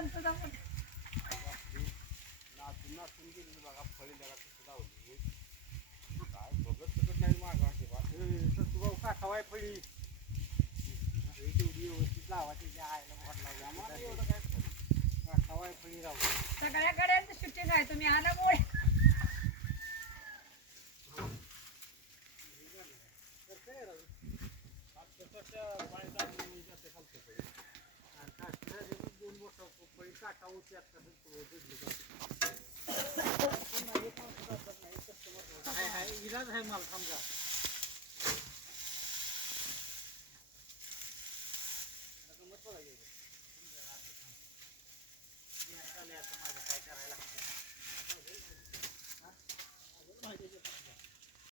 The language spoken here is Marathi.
पोरांचं जाऊन नाचून नाचून गेली बघा फळी जरा कसं लावली काय बघत सगळं नाही मागा भाऊ काठावाय फळी तेवढी व्यवस्थित लावायची आयला भर लावली आम्हाला एवढं काय काठावाय फळी लावली सगळ्या गड्यांचं शूटिंग आहे तुम्ही आल्यामुळे काटा उचलत इलाज आहे मला समजा